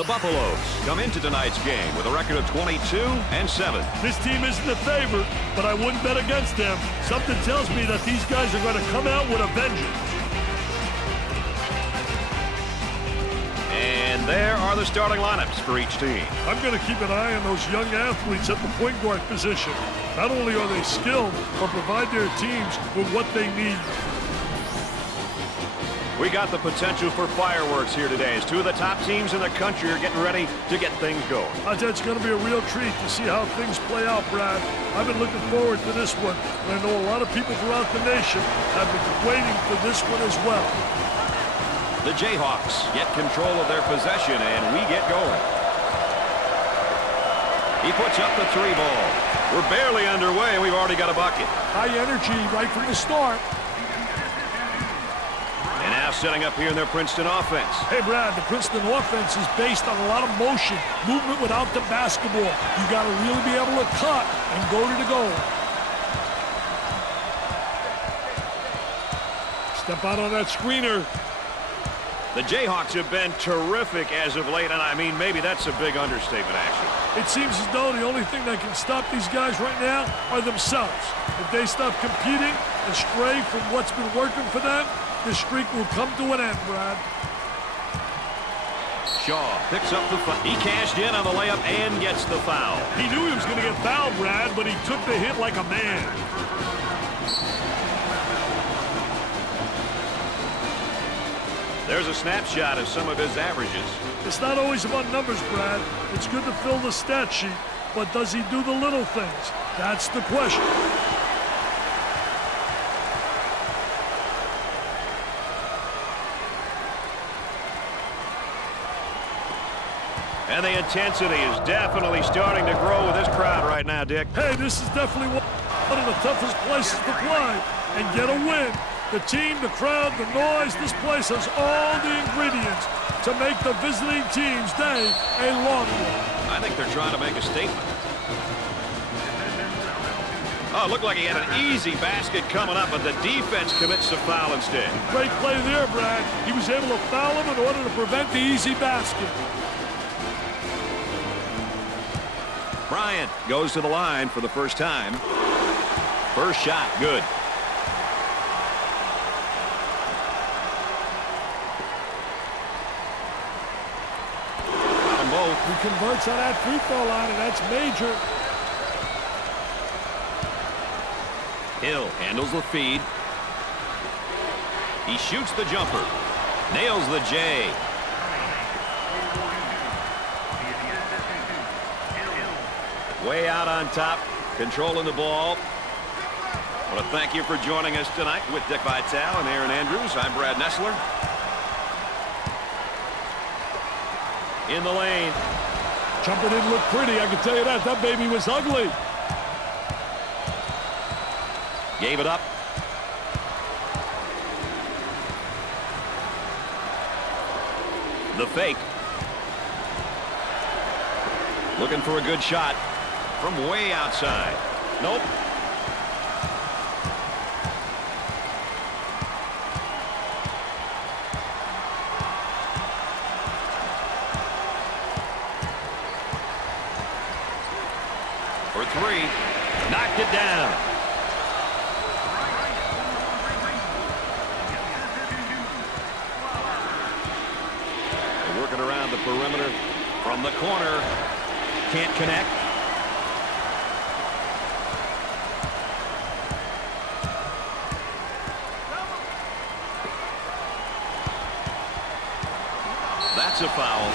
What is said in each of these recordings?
The Buffaloes come into tonight's game with a record of 22-7. This team isn't a favorite, but I wouldn't bet against them. Something tells me that these guys are going to come out with a vengeance. And there are the starting lineups for each team. I'm going to keep an eye on those young athletes at the point guard position. Not only are they skilled, but provide their teams with what they need. We got the potential for fireworks here today as two of the top teams in the country are getting ready to get things going. I tell you, it's going to be a real treat to see how things play out, Brad. I've been looking forward to this one, and I know a lot of people throughout the nation have been waiting for this one as well. The Jayhawks get control of their possession, and we get going. He puts up the three ball. We're barely underway, and we've already got a bucket. High energy right from the start. And now setting up here in their Princeton offense. Hey, Brad, the Princeton offense is based on a lot of motion, movement without the basketball. You got to really be able to cut and go to the goal. Step out on that screener. The Jayhawks have been terrific as of late, and I mean, maybe that's a big understatement, actually. It seems as though the only thing that can stop these guys right now are themselves. If they stop competing and stray from what's been working for them, the streak will come to an end, Brad. Shaw picks up the foul. He cashed in on the layup and gets the foul. He knew he was going to get fouled, Brad, but he took the hit like a man. There's a snapshot of some of his averages. It's not always about numbers, Brad. It's good to fill the stat sheet, but does he do the little things? That's the question. And the intensity is definitely starting to grow with this crowd right now, Dick. Hey, this is definitely one of the toughest places to play and get a win. The team, the crowd, the noise, this place has all the ingredients to make the visiting team's day a long one. I think they're trying to make a statement. Oh, it looked like he had an easy basket coming up, but the defense commits a foul instead. Great play there, Brad. He was able to foul him in order to prevent the easy basket. Bryant goes to the line for the first time. First shot, good. He converts on that free throw line, and that's major. Hill handles the feed. He shoots the jumper. Nails the J. Way out on top, controlling the ball. I want to thank you for joining us tonight with Dick Vitale and Aaron Andrews. I'm Brad Nessler. In the lane. Jumper didn't look pretty, I can tell you that. That baby was ugly. Gave it up. The fake. Looking for a good shot from way outside. Nope. For three. Knocked it down. They're working around the perimeter from the corner. Can't connect. That's a foul.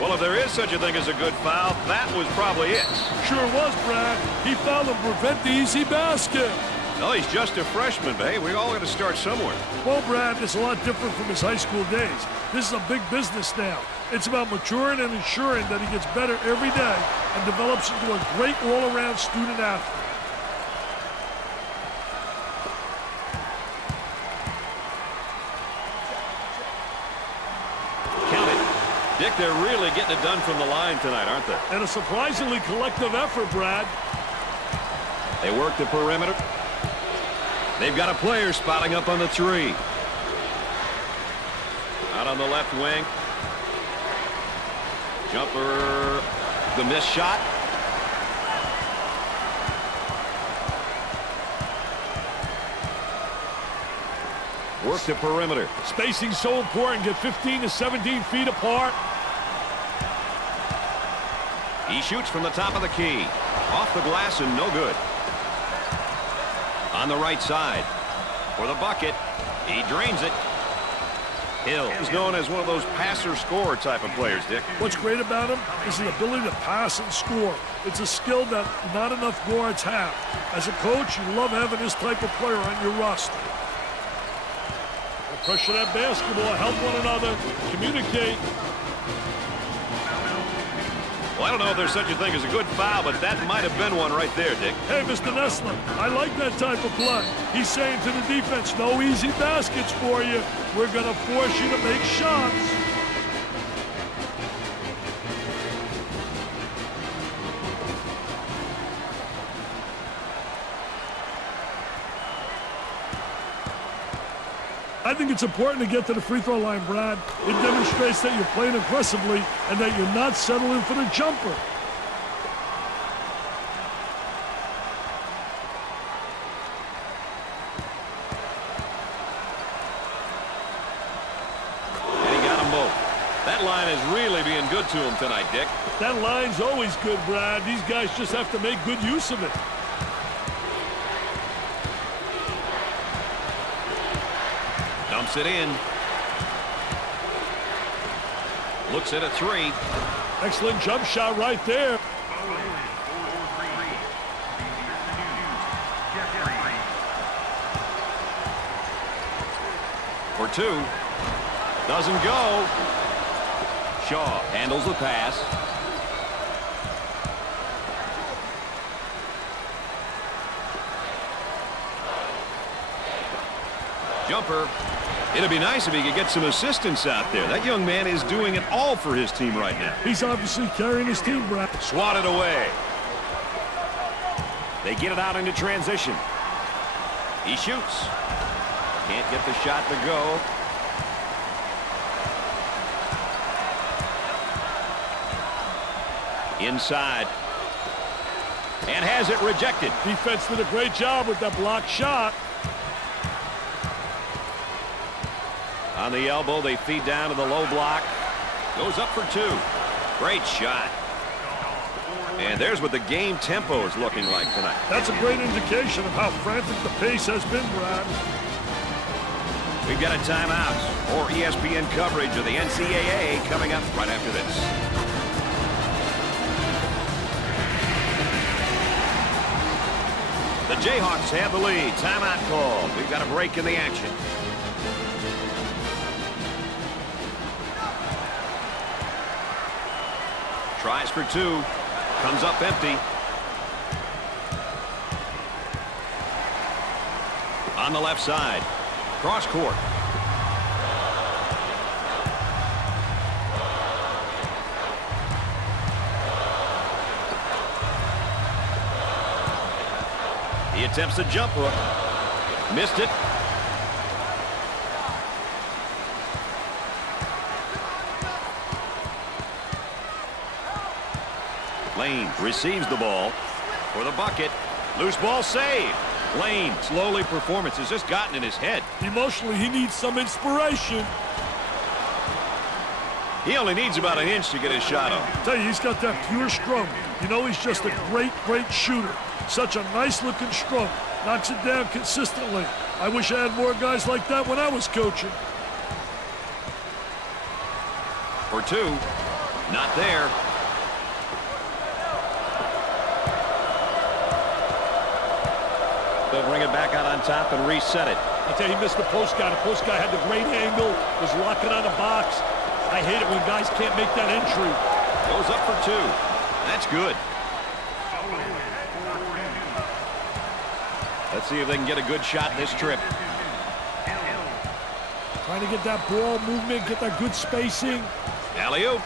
Well, if there is such a thing as a good foul, that was probably it. Sure was, Brad. He fouled to prevent the easy basket. No, he's just a freshman, but hey, we all got to start somewhere. Well, Brad, it's a lot different from his high school days. This is a big business now. It's about maturing and ensuring that he gets better every day and develops into a great all-around student athlete. Dick, they're really getting it done from the line tonight, aren't they? And a surprisingly collective effort, Brad. They work the perimeter. They've got a player spotting up on the three. Out on the left wing. Jumper. The missed shot. Work the perimeter. Spacing's so important. Get 15 to 17 feet apart. He shoots from the top of the key. Off the glass and no good. On the right side. For the bucket. He drains it. Hill is known as one of those passer-scorer type of players, Dick. What's great about him is the ability to pass and score. It's a skill that not enough guards have. As a coach, you love having this type of player on your roster. Pressure that basketball, help one another, communicate. Well, I don't know if there's such a thing as a good foul, but that might have been one right there, Dick. Hey, Mr. Nessler, I like that type of play. He's saying to the defense, no easy baskets for you. We're going to force you to make shots. I think it's important to get to the free throw line, Brad. It demonstrates that you're playing aggressively and that you're not settling for the jumper. And he got them both. That line is really being good to him tonight, Dick. That line's always good, Brad. These guys just have to make good use of it. Dumps it in. Looks at a three. Excellent jump shot right there. For two. Doesn't go. Shaw handles the pass. Jumper. It'd be nice if he could get some assistance out there. That young man is doing it all for his team right now. He's obviously carrying his team, Brad. Swatted away. They get it out into transition. He shoots. Can't get the shot to go. Inside. And has it rejected. Defense did a great job with that blocked shot. On the elbow, they feed down to the low block. Goes up for two. Great shot. And there's what the game tempo is looking like tonight. That's a great indication of how frantic the pace has been, Brad. We've got a timeout or ESPN coverage of the NCAA coming up right after this. The Jayhawks have the lead. Timeout call. We've got a break in the action. Tries for two. Comes up empty. On the left side. Cross court. He attempts a jump hook. Missed it. Lane receives the ball for the bucket. Loose ball saved. Lane, slowly performance has just gotten in his head. Emotionally, he needs some inspiration. He only needs about an inch to get his shot off. I tell you, he's got that pure stroke. You know, he's just a great, great shooter. Such a nice-looking stroke. Knocks it down consistently. I wish I had more guys like that when I was coaching. For two. Not there. They'll bring it back out on top and reset it. I tell you, he missed the post guy. The post guy had the great angle, was locking on the box. I hate it when guys can't make that entry. Goes up for two. That's good. Let's see if they can get a good shot this trip. Trying to get that ball movement, get that good spacing. Alley-oop.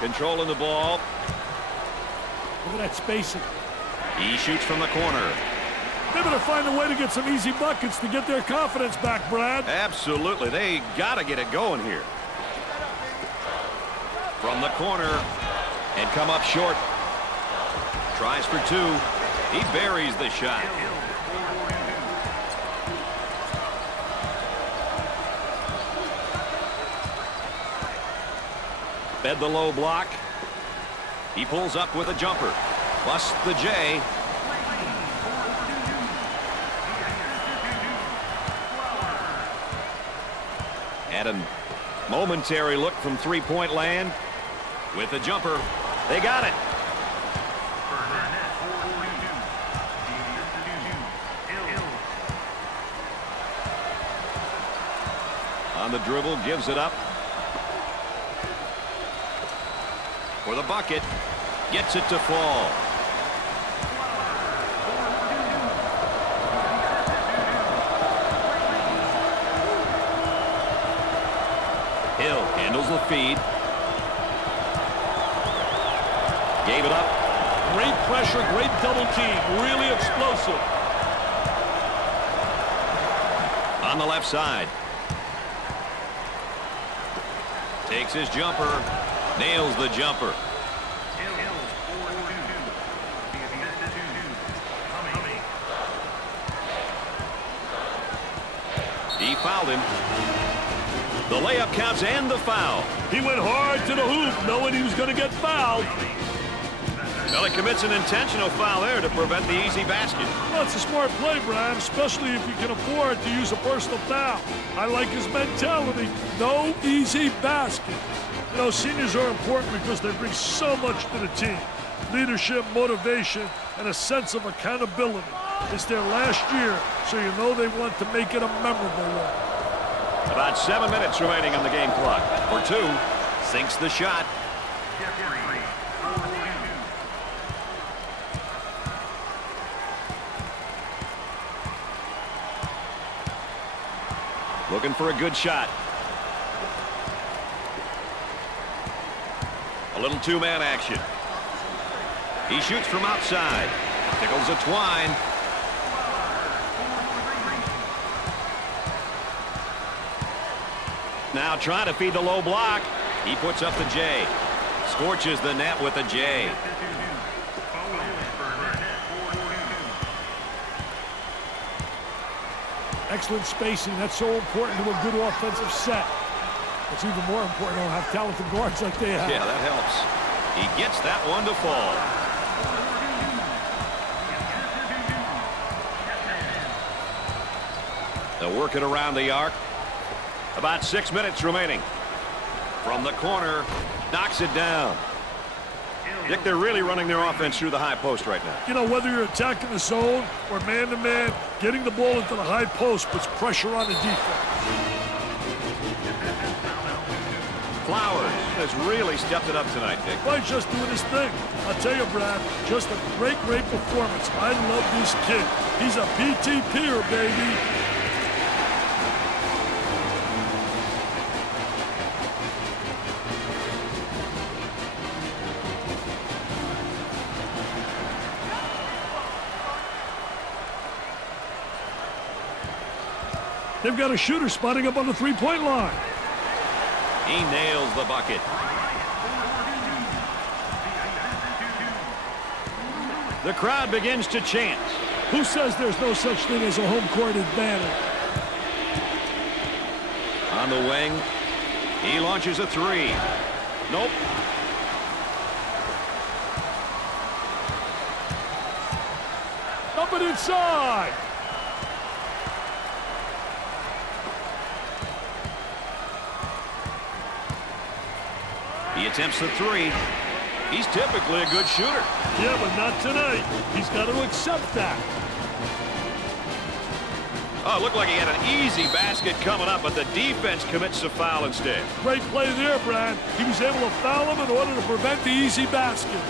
Controlling the ball. Look at that spacing. He shoots from the corner. They better find a way to get some easy buckets to get their confidence back, Brad. Absolutely. They got to get it going here. From the corner and come up short. Tries for two. He buries the shot. Fed the low block. He pulls up with a jumper. Busts the J. Had a momentary look from three-point land. With a jumper. They got it. On the dribble, gives it up. For the bucket. Gets it to fall. Hill handles the feed. Gave it up. Great pressure, great double team. Really explosive. On the left side. Takes his jumper. Nails the jumper. He fouled him. The layup counts and the foul. He went hard to the hoop, knowing he was going to get fouled. Well, he commits an intentional foul there to prevent the easy basket. Well, it's a smart play, Brad, especially if you can afford to use a personal foul. I like his mentality. No easy basket. You know, seniors are important because they bring so much to the team. Leadership, motivation, and a sense of accountability. It's their last year, so you know they want to make it a memorable one. About 7 minutes remaining on the game clock. For two, sinks the shot. Looking for a good shot. A little two-man action. He shoots from outside. Tickles a twine. Now trying to feed the low block. He puts up the J. Scorches the net with a J. Excellent spacing. That's so important to a good offensive set. It's even more important to have talented guards like they have. Yeah, that helps. He gets that one to fall. They'll work it around the arc. About 6 minutes remaining. From the corner, knocks it down. Dick, they're really running their offense through the high post right now. You know, whether you're attacking the zone or man-to-man, getting the ball into the high post puts pressure on the defense. Flowers has really stepped it up tonight, Dick. Well, he's just doing his thing. I'll tell you, Brad, just a great, great performance. I love this kid. He's a PT peer, baby. They've got a shooter spotting up on the three-point line. He nails the bucket. The crowd begins to chant. Who says there's no such thing as a home court advantage? On the wing, he launches a three. Nope. Up and inside. He attempts the three. He's typically a good shooter. Yeah, but not tonight. He's got to accept that. Oh, it looked like he had an easy basket coming up, but the defense commits a foul instead. Great play there, Brad. He was able to foul him in order to prevent the easy basket.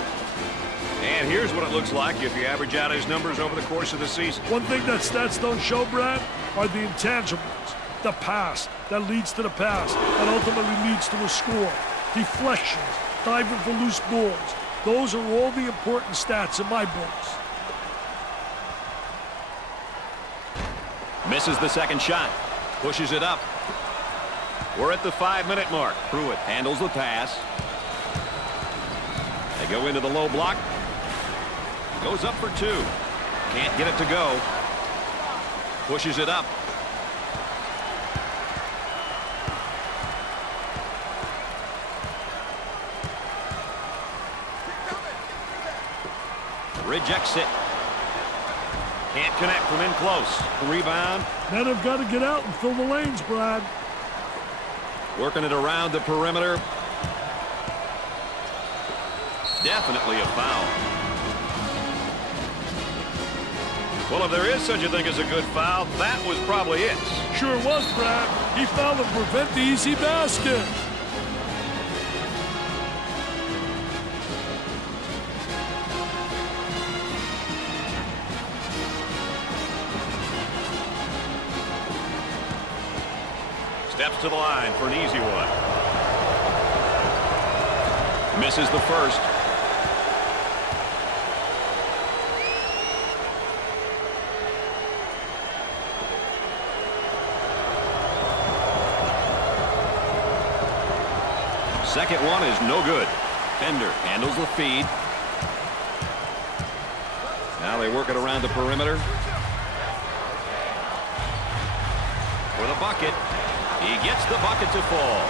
And here's what it looks like if you average out his numbers over the course of the season. One thing that stats don't show, Brad, are the intangibles. The pass that leads to the pass that ultimately leads to a score. Deflections, diving for loose balls. Those are all the important stats in my books. Misses the second shot. Pushes it up. We're at the 5-minute mark. Pruitt handles the pass. They go into the low block. Goes up for 2. Can't get it to go. Pushes it up. Rejects it. Can't connect from in close. Rebound. Men have got to get out and fill the lanes, Brad. Working it around the perimeter. Definitely a foul. Well, if there is such a thing as a good foul, that was probably it. Sure was, Brad. He fouled to prevent the easy basket. Steps to the line for an easy one. Misses the first. Second one is no good. Bender handles the feed. Now they work it around the perimeter. For the bucket. He gets the bucket to fall.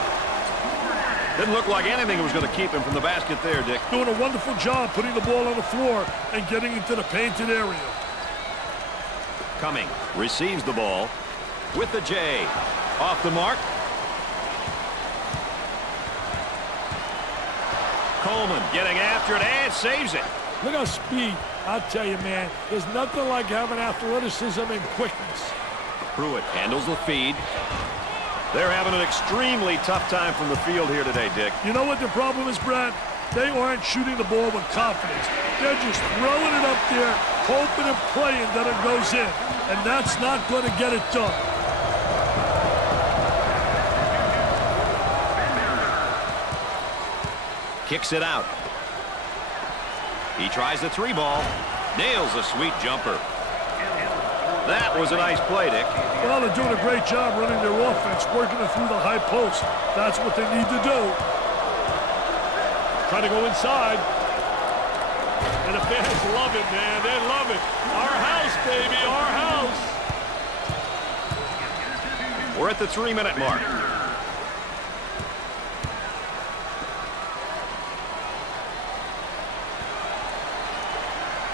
Didn't look like anything was going to keep him from the basket there, Dick. Doing a wonderful job putting the ball on the floor and getting into the painted area. Coming. Receives the ball. With the J. Off the mark. Coleman getting after it and saves it. Look at speed. I'll tell you, man, there's nothing like having athleticism and quickness. Pruitt handles the feed. They're having an extremely tough time from the field here today, Dick. You know what the problem is, Brad? They aren't shooting the ball with confidence. They're just throwing it up there, hoping and praying that it goes in. And that's not going to get it done. Kicks it out. He tries the 3-ball. Nails a sweet jumper. That was a nice play, Dick. Well, they're doing a great job running their offense, working it through the high post. That's what they need to do. Try to go inside. And the fans love it, man. They love it. Our house, baby, our house. We're at the 3-minute mark.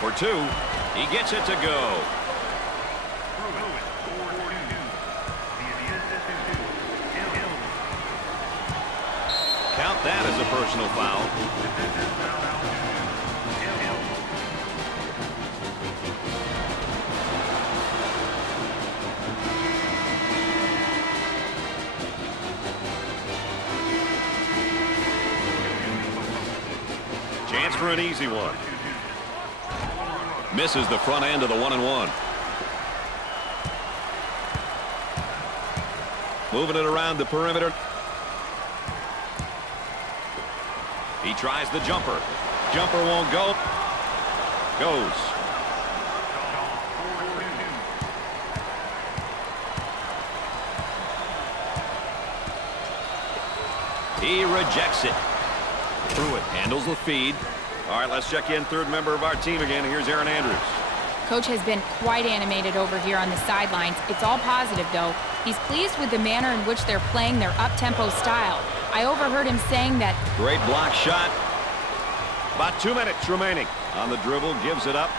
For 2, he gets it to go. Count that as a personal foul. Chance for an easy one. Misses the front end of the 1-and-1. Moving it around the perimeter. He tries the jumper. Jumper won't go. Goes. He rejects it. Pruitt handles the feed. All right, let's check in third member of our team again. Here's Aaron Andrews. Coach has been quite animated over here on the sidelines. It's all positive, though. He's pleased with the manner in which they're playing their up-tempo style. I overheard him saying that... Great block shot. About 2 minutes remaining. On the dribble, gives it up.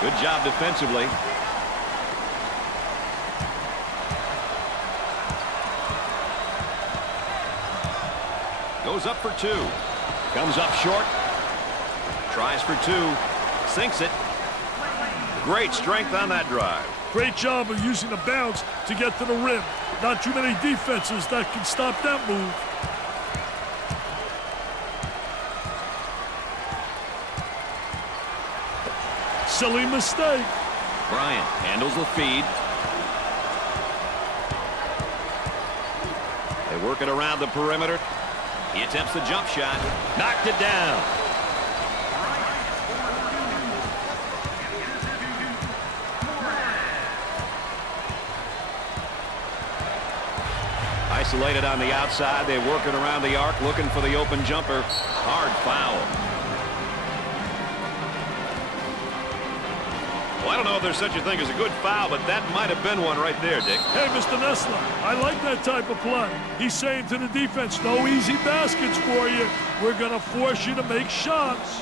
Good job defensively. Goes up for 2. Comes up short. Tries for 2. Sinks it. Great strength on that drive. Great job of using the bounce to get to the rim. Not too many defenses that can stop that move. Silly mistake. Bryant handles the feed. They work it around the perimeter. He attempts the jump shot. Knocked it down. Isolated on the outside. They're working around the arc, looking for the open jumper. Hard foul. Well, I don't know if there's such a thing as a good foul, but that might have been one right there, Dick. Hey, Mr. Nessler, I like that type of play. He's saying to the defense, no easy baskets for you. We're going to force you to make shots.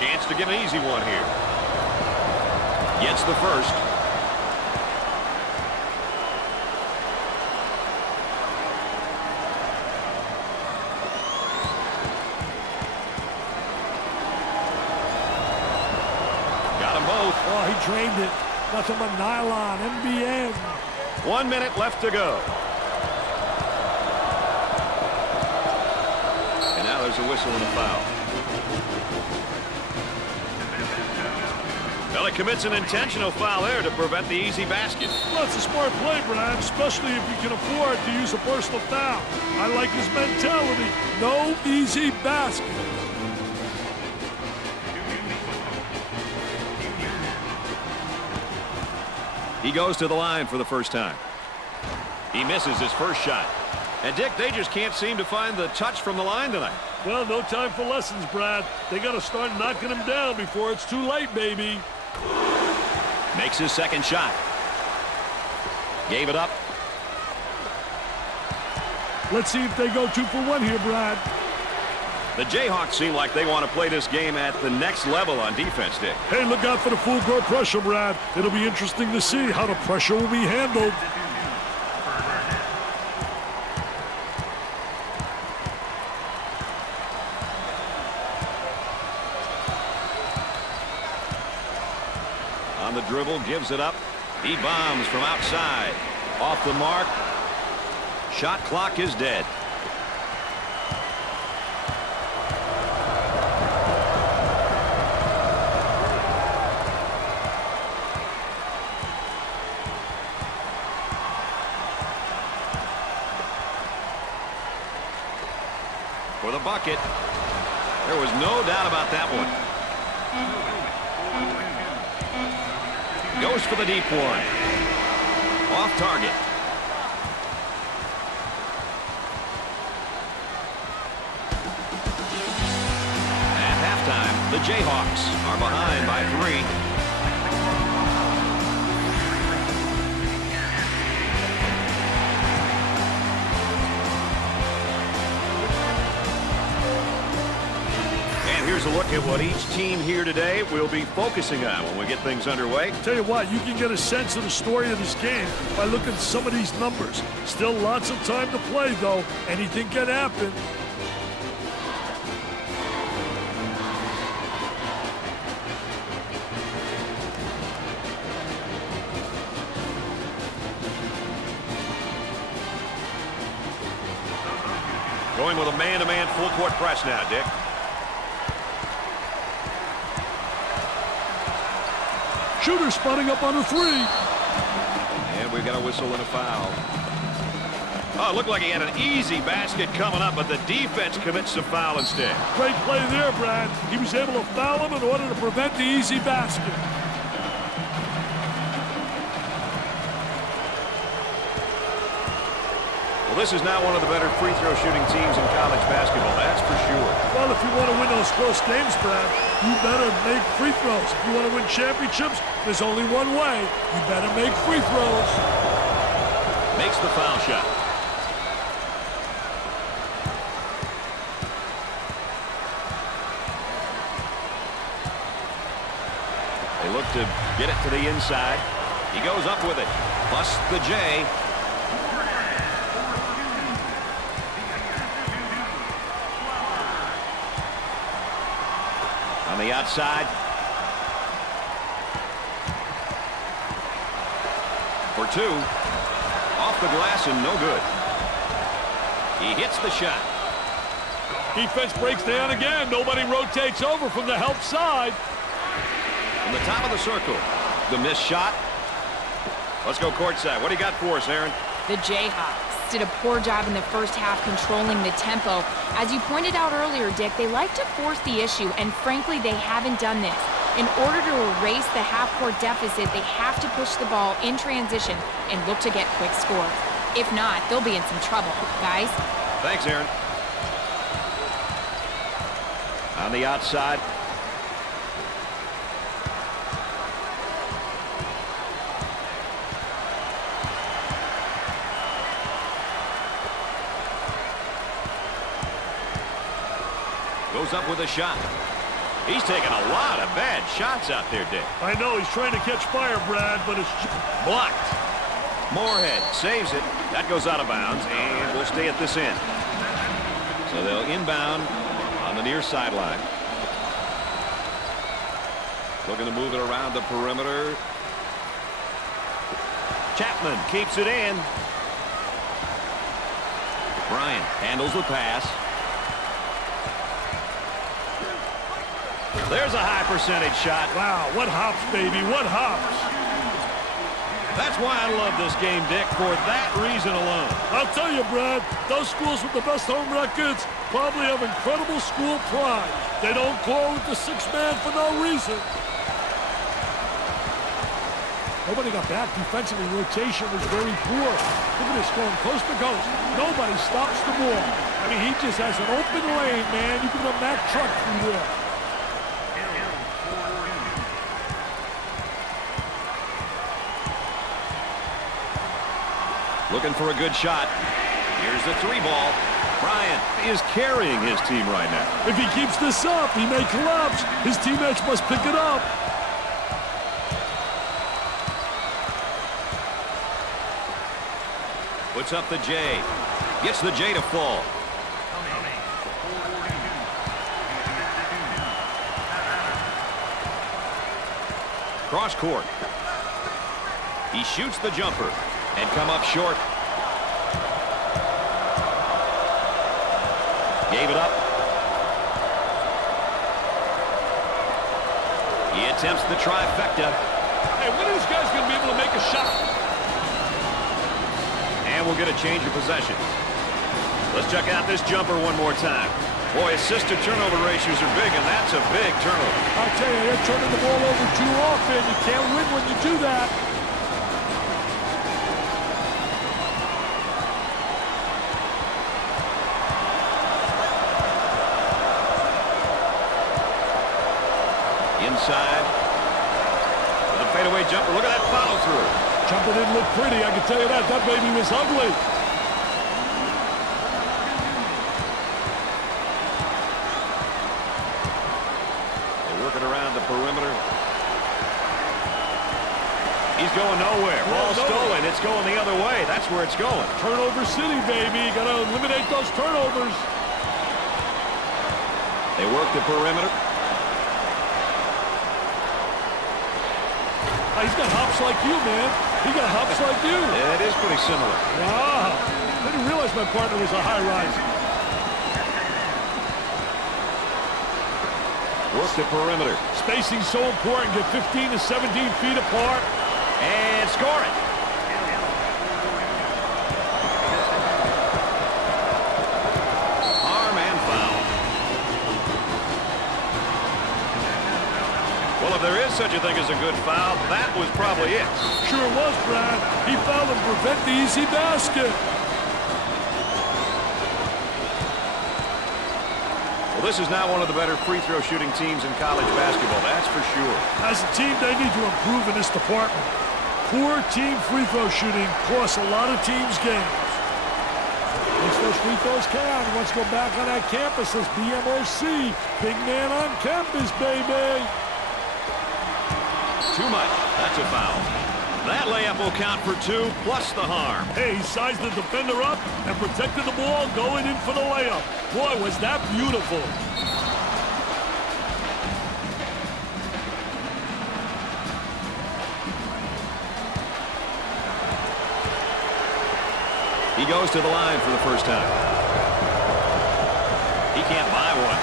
Chance to get an easy one here. Gets the first. Got them both. Oh, he drained it. Nothing but nylon, NBN. 1 minute left to go. And now there's a whistle and a foul. Well, he commits an intentional foul there to prevent the easy basket. Well, it's a smart play, Brad, especially if you can afford to use a personal foul. I like his mentality. No easy basket. He goes to the line for the first time. He misses his first shot. And, Dick, they just can't seem to find the touch from the line tonight. Well, no time for lessons, Brad. They got to start knocking him down before it's too late, baby. Makes his second shot. Gave it up. Let's see if they go 2 for 1 here, Brad. The Jayhawks seem like they want to play this game at the next level on defense, Dick. Hey, look out for the full court pressure, Brad. It'll be interesting to see how the pressure will be handled. On the dribble, gives it up. He bombs from outside. Off the mark. Shot clock is dead. For the bucket. There was no doubt about that one. Goes for the deep one. Off target. At halftime, the Jayhawks are behind by 3. Here's a look at what each team here today will be focusing on when we get things underway. Tell you what, you can get a sense of the story of this game by looking at some of these numbers. Still lots of time to play, though. Anything can happen. Going with a man-to-man full-court press now, Dick. Shooter spotting up on a 3. And we've got a whistle and a foul. Oh, it looked like he had an easy basket coming up, but the defense commits a foul instead. Great play there, Brad. He was able to foul him in order to prevent the easy basket. Well, this is now one of the better free throw shooting teams in college basketball, that's for sure. Well, if you want to win those close games, Brad, you better make free throws. If you want to win championships, there's only one way. You better make free throws. Makes the foul shot. They look to get it to the inside. He goes up with it. Busts the J. On the outside. For 2. Off the glass and no good. He hits the shot. Defense breaks down again. Nobody rotates over from the help side. From the top of the circle. The missed shot. Let's go courtside. What do you got for us, Aaron? The Jayhawks did a poor job in the first half controlling the tempo. As you pointed out earlier, Dick, they like to force the issue, and frankly, they haven't done this. In order to erase the half-court deficit, they have to push the ball in transition and look to get quick scores. If not, they'll be in some trouble. Guys? Thanks, Aaron. On the outside. Goes up with a shot. He's taking a lot of bad shots out there, Dick. I know he's trying to catch fire, Brad, but it's blocked. Moorhead saves it. That goes out of bounds, and we'll stay at this end. So they'll inbound on the near sideline. Looking to move it around the perimeter. Chapman keeps it in. Bryant handles the pass. There's a high percentage shot. Wow, what hops, baby, what hops. That's why I love this game, Dick, for that reason alone. I'll tell you, Brad, those schools with the best home records probably have incredible school pride. They don't go with the six-man for no reason. Nobody got back defensively. Rotation was very poor. Look at this, going coast to coast. Nobody stops the ball. I mean, he just has an open lane, man. You can run that truck through there. Looking for a good shot. Here's the three ball. Bryant is carrying his team right now. If he keeps this up, he may collapse. His teammates must pick it up. Puts up the J. Gets the J to fall. Cross court. He shoots the jumper and come up short. Gave it up. He attempts the trifecta. Hey, when are these guys going to be able to make a shot? And we'll get a change of possession. Let's check out this jumper one more time. Boy, assist-to-turnover ratios are big, and that's a big turnover. I'll tell you, they're turning the ball over too often. You can't win when you do that. Inside. With a fadeaway jumper. Look at that follow-through. Jumper didn't look pretty, I can tell you that. That baby was ugly. They're working around the perimeter. He's going nowhere. Ball stolen. It's going the other way. That's where it's going. Turnover city, baby. Got to eliminate those turnovers. They work the perimeter. He's got hops like you, man. He got hops like you. Yeah, it is pretty similar. Wow. I didn't realize my partner was a high riser. Work the perimeter. Spacing's so important. Get 15 to 17 feet apart. And score it. Arm and foul. Well, if there is such a thing as a good foul, that was probably it. Sure was, Brad. He fouled to prevent the easy basket. Well, this is now one of the better free throw shooting teams in college basketball, that's for sure. As a team, they need to improve in this department. Poor team free throw shooting costs a lot of teams games. Makes those free throws count. He wants to go back on that campus as BMOC. Big man on campus, baby. Too much. That's a foul. That layup will count for 2 plus the harm. Hey, he sized the defender up and protected the ball going in for the layup. Boy, was that beautiful. He goes to the line for the first time. He can't buy one.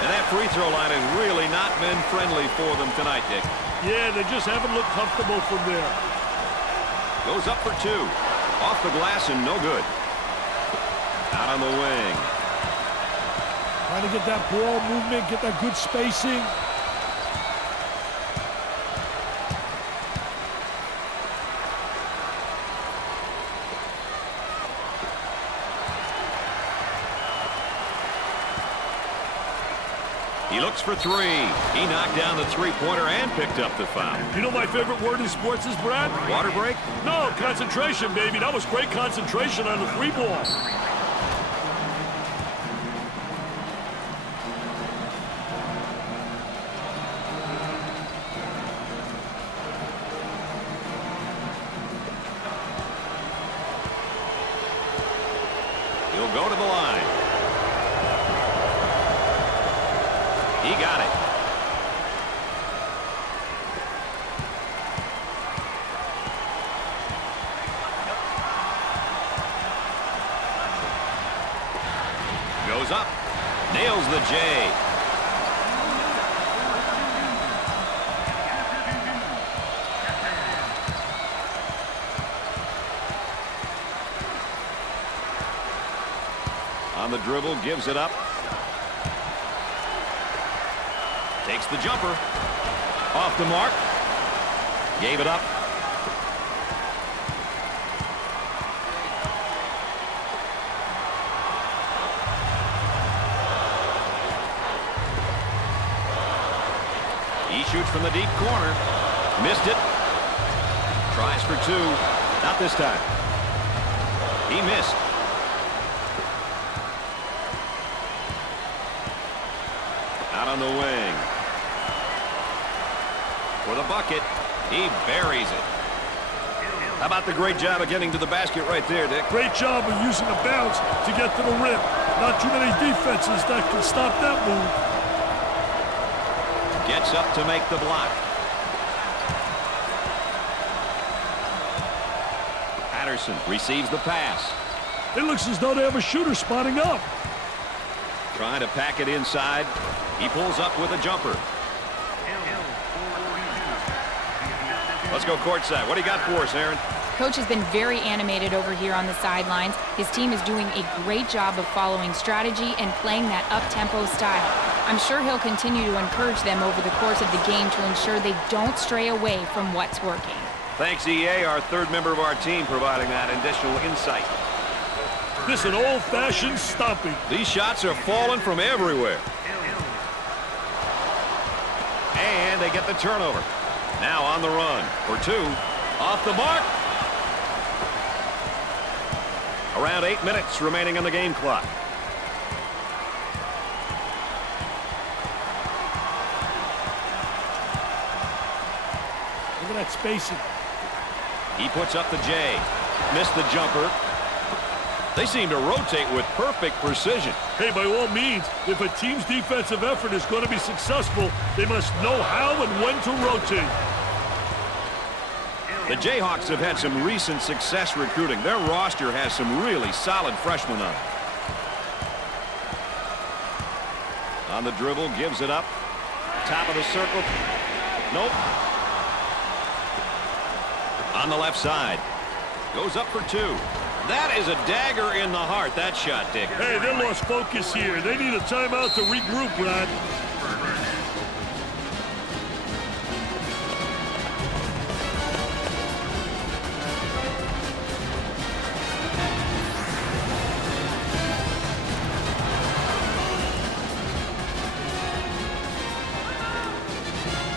And that free throw line has really not been friendly for them tonight, Dick. Yeah, they just haven't looked comfortable from there. Goes up for 2. Off the glass and no good. Out on the wing. Trying to get that ball movement, get that good spacing. looks for three. He knocked down the three-pointer and picked up the foul. You know my favorite word in sports is, Brad? Water break? No, concentration, baby. That was great concentration on the three ball. He'll go to the line. He got it. Goes up. Nails the J. On the dribble, gives it up. Takes the jumper. Off the mark. Gave it up. He shoots from the deep corner. Missed it. Tries for two. Not this time. He missed. Out on the wing. For the bucket. He buries it. How about the great job of getting to the basket right there, Dick? Great job of using the bounce to get to the rim. Not too many defenses that can stop that move. Gets up to make the block. Patterson receives the pass. It looks as though they have a shooter spotting up. Trying to pack it inside. He pulls up with a jumper. Let's go courtside. What do you got for us, Aaron? Coach has been very animated over here on the sidelines. His team is doing a great job of following strategy and playing that up-tempo style. I'm sure he'll continue to encourage them over the course of the game to ensure they don't stray away from what's working. Thanks, EA, our third member of our team, providing that additional insight. This is an old-fashioned stomping. These shots are falling from everywhere. And they get the turnover. Now on the run for two. Off the mark. Around 8 minutes remaining on the game clock. Look at that spacing. He puts up the J. Missed the jumper. They seem to rotate with perfect precision. Hey, by all means, if a team's defensive effort is going to be successful, they must know how and when to rotate. The Jayhawks have had some recent success recruiting. Their roster has some really solid freshmen on it. On the dribble, gives it up. Top of the circle. Nope. On the left side. Goes up for two. That is a dagger in the heart, that shot, Dick. Hey, they lost focus here. They need a timeout to regroup, Brad.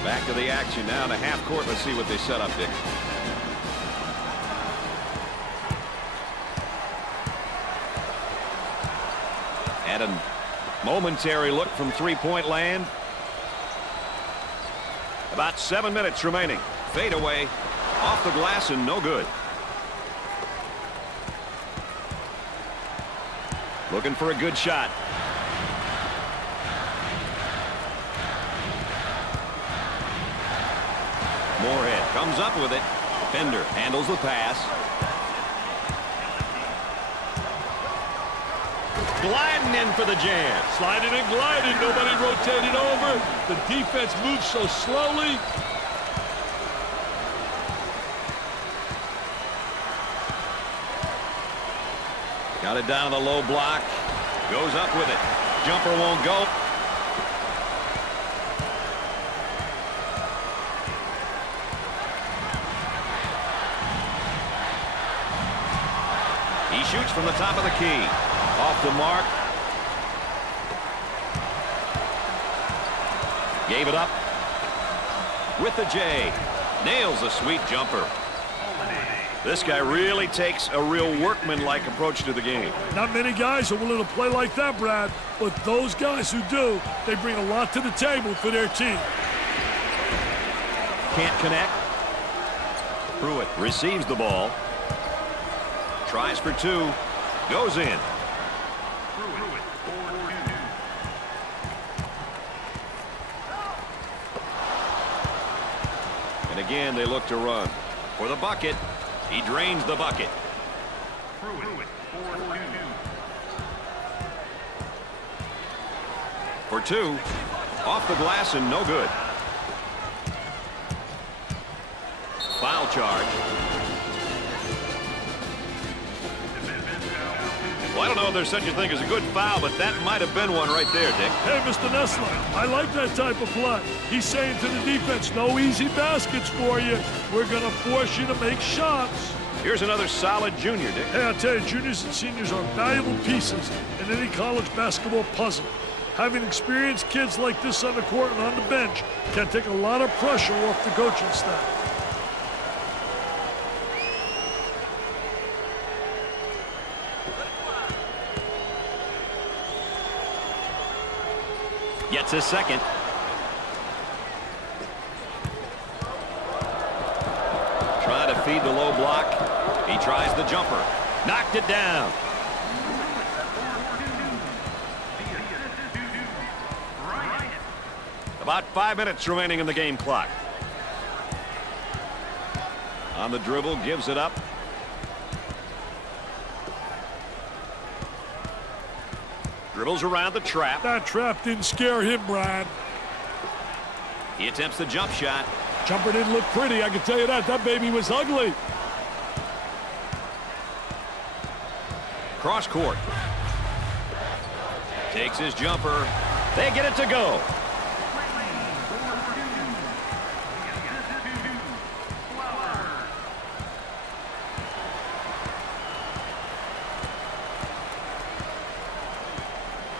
Back to the action now to half court. Let's see what they set up, Dick. Had a momentary look from three-point land. About 7 minutes remaining. Fade away. Off the glass and no good. Looking for a good shot. Moorhead comes up with it. Pender handles the pass. Gliding in for the jam. Sliding and gliding. Nobody rotated over. The defense moves so slowly. Got it down to the low block. Goes up with it. Jumper won't go. He shoots from the top of the key. Off the mark. Gave it up. With the J. Nails a sweet jumper. This guy really takes a real workman-like approach to the game. Not many guys are willing to play like that, Brad, but those guys who do, they bring a lot to the table for their team. Can't connect. Pruitt receives the ball. Tries for two. Goes in. And again, they look to run. For the bucket. He drains the bucket. For two. Off the glass and no good. Foul charge. Well, I don't know if there's such a thing as a good foul, but that might have been one right there, Dick. Hey, Mr. Nessler, I like that type of play. He's saying to the defense, no easy baskets for you. We're going to force you to make shots. Here's another solid junior, Dick. Hey, I'll tell you, juniors and seniors are valuable pieces in any college basketball puzzle. Having experienced kids like this on the court and on the bench can take a lot of pressure off the coaching staff. Gets his second. Trying to feed the low block. He tries the jumper. Knocked it down. About 5 minutes remaining in the game clock. On the dribble, gives it up. Dribbles around the trap. That trap didn't scare him, Brad. He attempts the jump shot. Jumper didn't look pretty, I can tell you that. That baby was ugly. Cross court. Takes his jumper. They get it to go.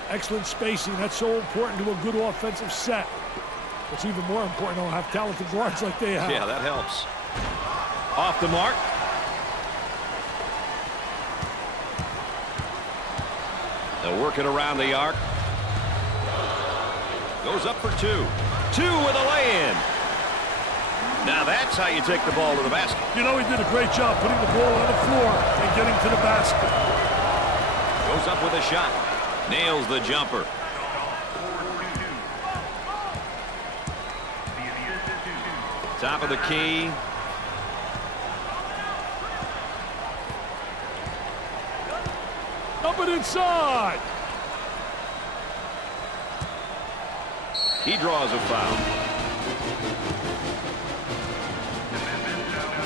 Excellent spacing. That's so important to a good offensive set. It's even more important to have talented guards like they have. Yeah, that helps. Off the mark. They'll work it around the arc. Goes up for two. Two with a lay-in. Now that's how you take the ball to the basket. You know, he did a great job putting the ball on the floor and getting to the basket. Goes up with a shot. Nails the jumper. Top of the key. Up and inside. He draws a foul.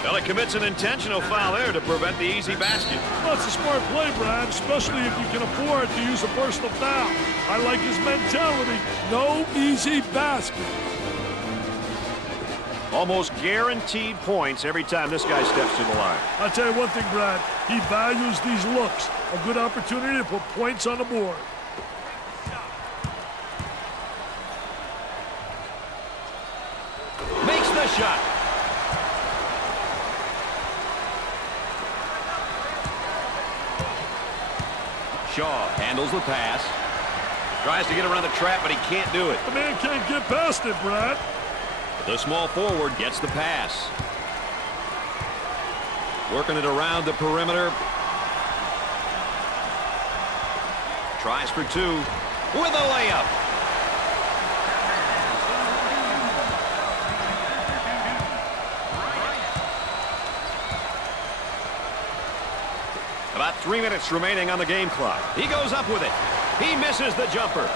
Well, it commits an intentional foul there to prevent the easy basket. Well, it's a smart play, Brad, especially if you can afford to use a personal foul. I like his mentality. No easy basket. Almost guaranteed points every time this guy steps to the line. I'll tell you one thing, Brad. He values these looks. A good opportunity to put points on the board. Makes the shot. Shaw handles the pass. Tries to get around the trap, but he can't do it. The man can't get past it, Brad. The small forward gets the pass. Working it around the perimeter. Tries for two with a layup. About 3 minutes remaining on the game clock. He goes up with it. He misses the jumper.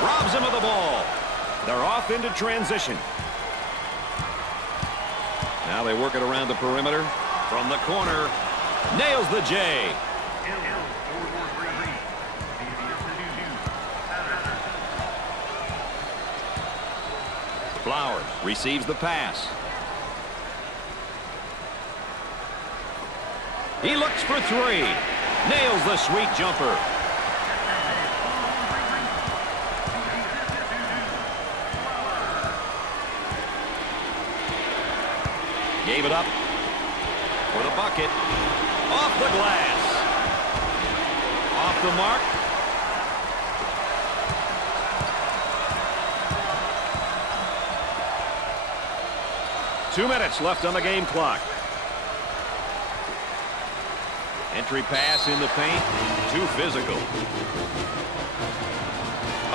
Robs him of the ball. They're off into transition. Now they work it around the perimeter. From the corner. Nails the J. Flowers receives the pass. He looks for three. Nails the sweet jumper. Gave it up for the bucket. Off the glass. Off the mark. Two minutes left on the game clock. Entry pass in the paint. Too physical.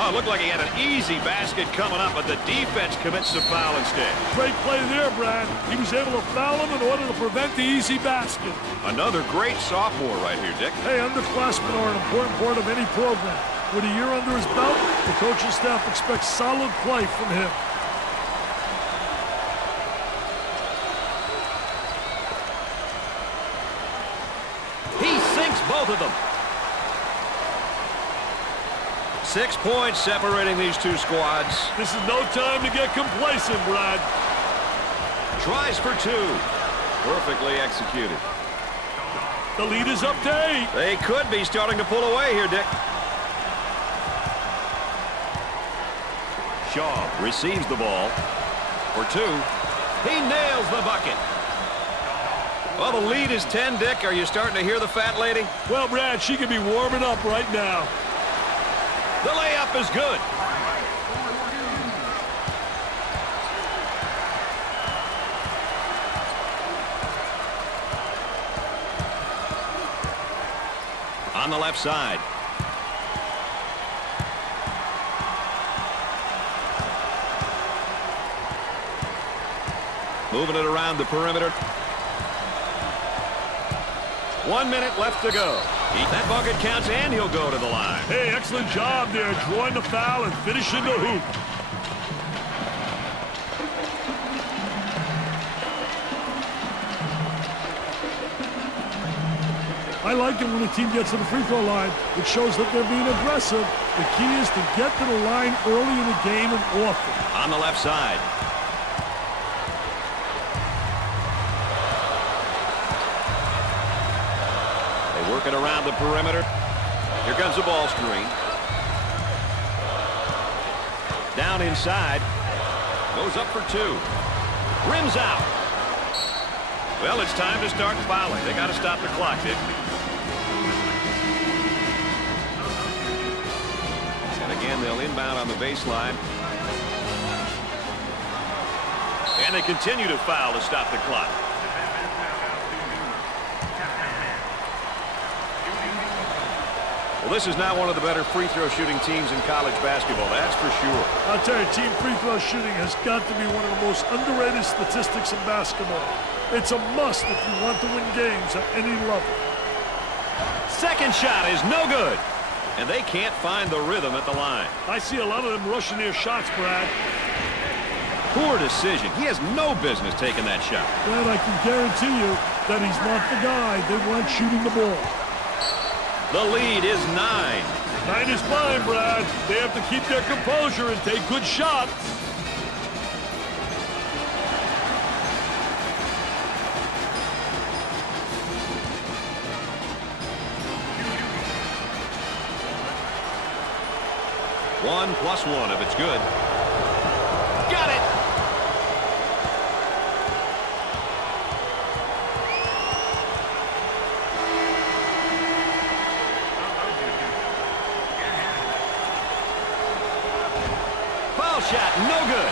Oh, it looked like he had an easy basket coming up, but the defense commits the foul instead. Great play there, Brad. He was able to foul him in order to prevent the easy basket. Another great sophomore right here, Dick. Hey, underclassmen are an important part of any program. With a year under his belt, the coaching staff expects solid play from him. He sinks both of them. 6 points separating these two squads. This is no time to get complacent, Brad. Tries for two. Perfectly executed. The lead is up to 8. They could be starting to pull away here, Dick. Shaw receives the ball for two. He nails the bucket. Well, the lead is 10, Dick. Are you starting to hear the fat lady? Well, Brad, she could be warming up right now. The layup is good. On the left side. Moving it around the perimeter. 1 minute left to go. That bucket counts, and he'll go to the line. Hey, excellent job there, drawing the foul and finishing the hoop. I like it when a team gets to the free throw line. It shows that they're being aggressive. The key is to get to the line early in the game and often. On the left side. Working around the perimeter. Here comes the ball screen. Down inside. Goes up for two. Rims out. Well, it's time to start fouling. They got to stop the clock, Dick. And again, they'll inbound on the baseline. And they continue to foul to stop the clock. Well, this is now one of the better free throw shooting teams in college basketball, that's for sure. I'll tell you, team free throw shooting has got to be one of the most underrated statistics in basketball. It's a must if you want to win games at any level. Second shot is no good. And they can't find the rhythm at the line. I see a lot of them rushing their shots, Brad. Poor decision. He has no business taking that shot. Brad, I can guarantee you that he's not the guy they want shooting the ball. The lead is 9. 9 is fine, Brad. They have to keep their composure and take good shots. One plus one if it's good. Got it. Shot, no good.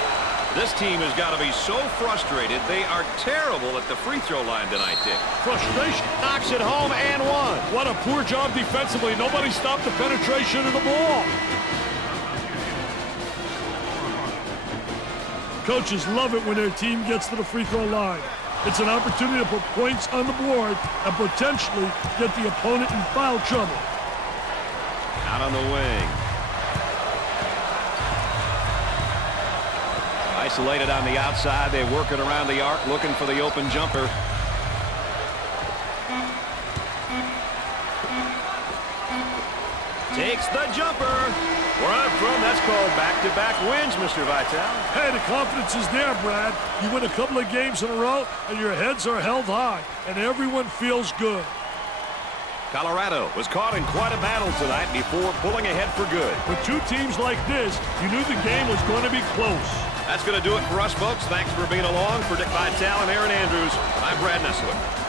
This team has got to be so frustrated. They are terrible at the free throw line tonight, Dick. Frustration. Knocks it home and one. What a poor job defensively. Nobody stopped the penetration of the ball. Coaches love it when their team gets to the free throw line. It's an opportunity to put points on the board and potentially get the opponent in foul trouble. Out on the wing. Isolated on the outside. They work it around the arc, looking for the open jumper. Takes the jumper. Where I'm from, that's called back-to-back wins, Mr. Vitale. Hey, the confidence is there, Brad. You win a couple of games in a row, and your heads are held high, and everyone feels good. Colorado was caught in quite a battle tonight before pulling ahead for good. With two teams like this, you knew the game was going to be close. That's going to do it for us, folks. Thanks for being along. For Dick Vitale and Aaron Andrews, I'm Brad Nessler.